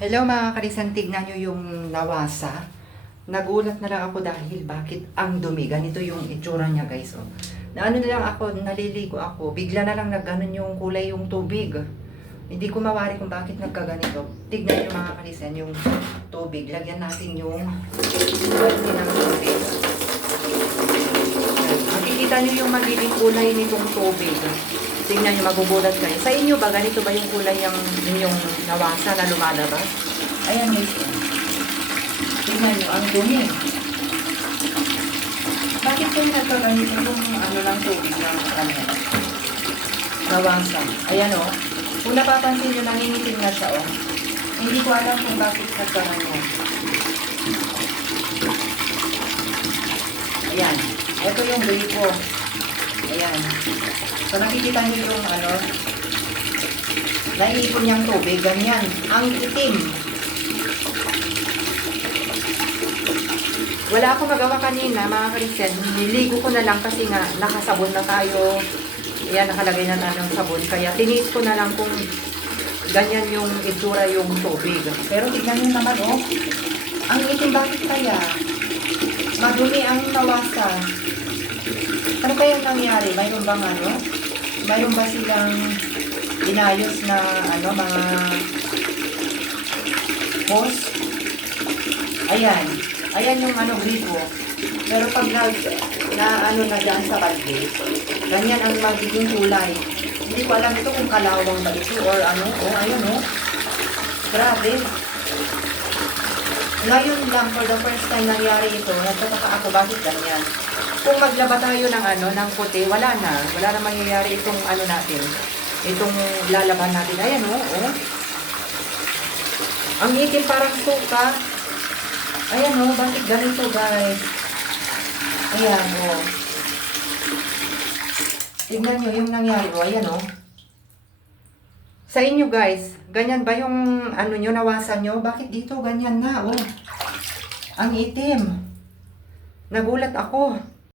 Hello mga karisan, tignan nyo yung nawasa. Nagulat na lang ako dahil bakit ang dumi. Ganito yung itsura niya guys. Oh. Na ano na lang ako, naliligo ako. Bigla na lang nagganon yung kulay yung tubig. Hindi ko mawari kung bakit nagkaganito. Tignan nyo mga karisan yung tubig. Lagyan natin yung lagyan ng tubig. Makikita nyo yung magiging kulay nitong tubig. Tingnan nyo, magugulat kayo. Sa inyo ba, ganito ba yung kulay yung inyong nawasa na lumalabas? Ayan guys. Tingnan nyo, ang dumi. Bakit kayo nagkaganito yung ano lang tubig ng kanya? Nawasa. Ayan o. Kung napapansin nyo, nangingitim na siya o. Hindi ko alam kung bakit nagkaganito. Ayan. Ito yung gripo. Ayan. So nakikita niyo yung ano, naiipon niyang tubig, ganyan. Ang itim. Wala akong magawa kanina, mga Kristen. Niligo ko na lang kasi nga nakasabon na tayo. Ayan, nakalagay na ng sabon. Kaya tiniis ko na lang kung ganyan yung itsura yung tubig. Pero tignan niyo naman, oh. Ang itim, bakit kaya? Madumi ang nawasa. Ano kaya nangyari? Mayroon bang ano? Mayroon ba silang inayos na ano, mga post? Ayan. Ayan yung ano, gripo. Pero pag na ano na dyan sa balde, ganyan ang magiging kulay. Hindi ko alam ito kung kalawang ba ito or ano. Oh, ayun oh. Grabe. Ngayon lang, for the first time nangyari ito, nagtataka ako bakit ganyan. Kung maglaba tayo ng ano, ng puti, wala na. Wala na mangyayari itong ano natin. Itong lalaban natin. Ayan oh, oh. Ang itim parang suka. Ayan oh, bakit ganito guys? Ayan oh. Tignan nyo yung nangyari oh, ayan oh. Sa inyo guys, ganyan ba yung ano nyo, nawasan nyo? Bakit dito ganyan na oh? Ang itim. Nagulat ako.